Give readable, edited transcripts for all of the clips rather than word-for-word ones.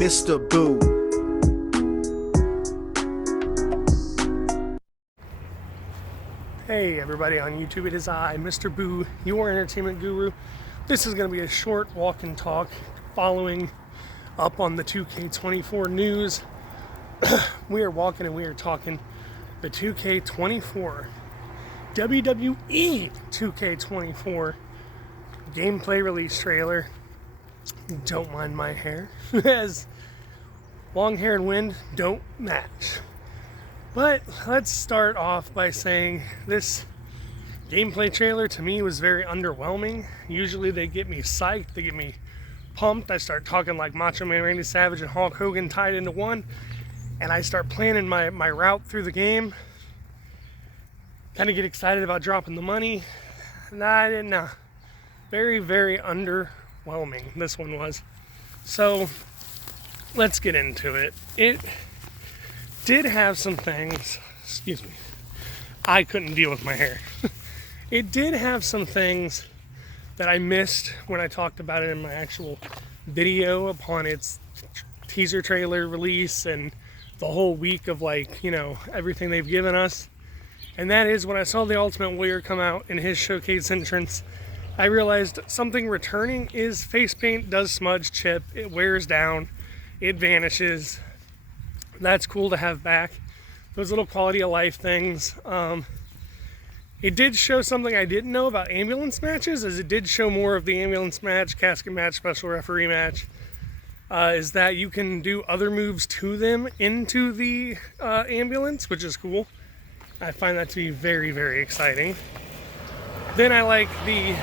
Mr. Boo. Hey everybody on YouTube, it is I, Mr. Boo, your entertainment guru. This is going to be a short walk and talk following up on the 2K24 news. We are walking and we are talking the 2K24 WWE 2K24 gameplay release trailer. Don't mind my hair, as long hair and wind don't match. But let's start off by saying this gameplay trailer to me was very underwhelming. Usually they get me psyched, they get me pumped. I start talking like Macho Man Randy Savage and Hulk Hogan tied into one, and I start planning my route through the game. Kind of get excited about dropping the money. Nah, I didn't know. Very, very underwhelming this one was. So let's get into it. It did have some things, excuse me, I couldn't deal with my hair. It did have some things that I missed when I talked about it in my actual video upon its teaser trailer release and the whole week of, like, you know, everything they've given us. And that is when I saw the Ultimate Warrior come out in his showcase entrance, I realized something returning is face paint does smudge, chip, it wears down, it vanishes. That's cool to have back. Those little quality of life things. It did show something I didn't know about ambulance matches, as it did show more of the ambulance match, casket match, special referee match. Is that you can do other moves to them into the ambulance, which is cool. I find that to be very, very exciting. Then I like the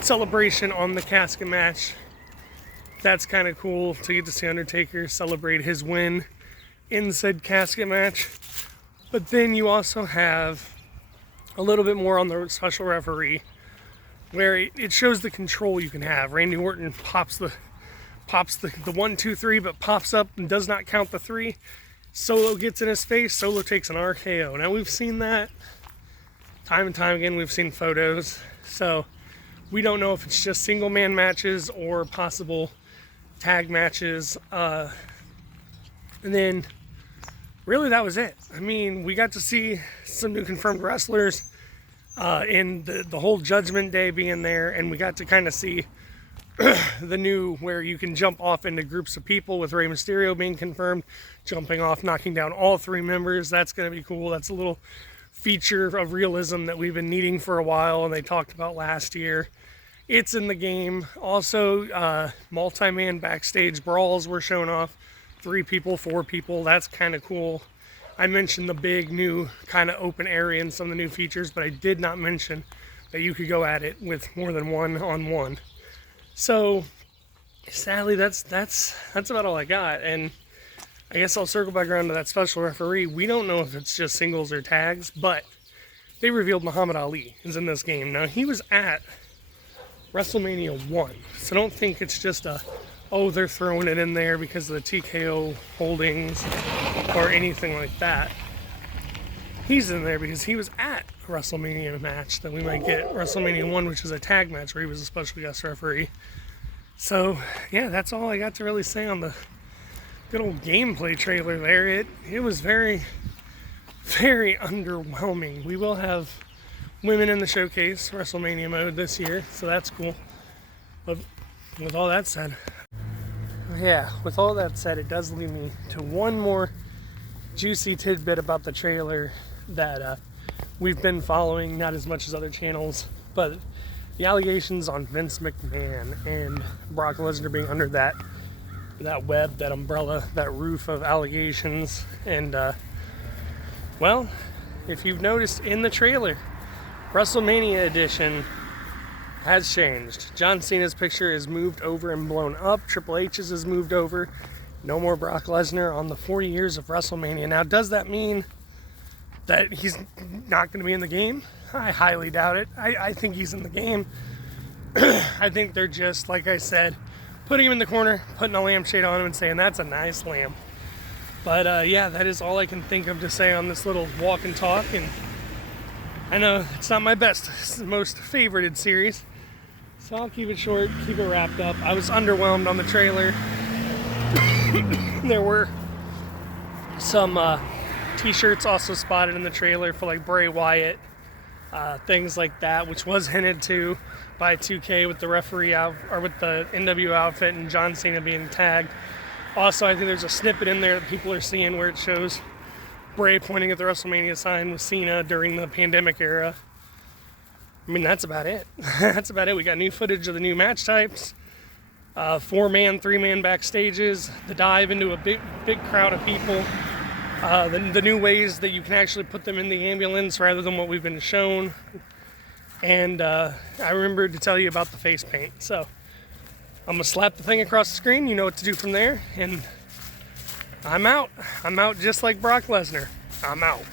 celebration on the casket match. That's kind of cool to get to see Undertaker celebrate his win in said casket match. But then you also have a little bit more on the special referee, where it shows the control you can have. Randy Orton pops the 1, 2, 3, but pops up and does not count the 3. Solo gets in his face, Solo takes an RKO. Now we've seen that time and time again. We've seen photos, so we don't know if it's just single man matches or possible tag matches. And then really, that was it. I mean, we got to see some new confirmed wrestlers in the whole Judgment Day being there, and we got to kind of see the new, where you can jump off into groups of people, with Rey Mysterio being confirmed, jumping off, knocking down all 3 members. That's going to be cool. That's a little feature of realism that we've been needing for a while, and they talked about last year. It's in the game. Also, multi-man backstage brawls were shown off. 3 people, 4 people, that's kind of cool. I mentioned the big new kind of open area and some of the new features, but I did not mention that you could go at it with more than 1-on-1. So sadly, that's about all I got. And I guess I'll circle back around to that special referee. We don't know if it's just singles or tags, but they revealed Muhammad Ali is in this game. Now, he was at WrestleMania 1, so don't think it's just oh, they're throwing it in there because of the TKO holdings or anything like that. He's in there because he was at a WrestleMania match that we might get, WrestleMania 1, which is a tag match where he was a special guest referee. So, yeah, that's all I got to really say on the good old gameplay trailer there. It was very, very underwhelming. We will have women in the showcase WrestleMania mode this year, so that's cool. But with all that said, it does lead me to one more juicy tidbit about the trailer that we've been following, not as much as other channels, but the allegations on Vince McMahon and Brock Lesnar being under that web, that umbrella, that roof of allegations. And well, if you've noticed in the trailer, WrestleMania edition has changed. John Cena's picture is moved over and blown up. Triple H's is moved over. No more Brock Lesnar on the 40 years of WrestleMania. Now, does that mean that he's not going to be in the game? I highly doubt it. I think he's in the game. I think they're just, like I said, putting him in the corner, putting a lampshade on him and saying, that's a nice lamp. But yeah, that is all I can think of to say on this little walk and talk. And I know it's not my best, most favorited series, so I'll keep it short, keep it wrapped up. I was underwhelmed on the trailer. There were some t-shirts also spotted in the trailer for like Bray Wyatt, things like that, which was hinted to by 2K with the referee out, or with the NW outfit and John Cena being tagged. Also, I think there's a snippet in there that people are seeing where it shows Bray pointing at the WrestleMania sign with Cena during the pandemic era. I mean, that's about it. That's about it. We got new footage of the new match types, 4-man, 3-man backstages, the dive into a big crowd of people, the new ways that you can actually put them in the ambulance rather than what we've been shown. And I remembered to tell you about the face paint. So I'm going to slap the thing across the screen. You know what to do from there. And I'm out. I'm out just like Brock Lesnar. I'm out.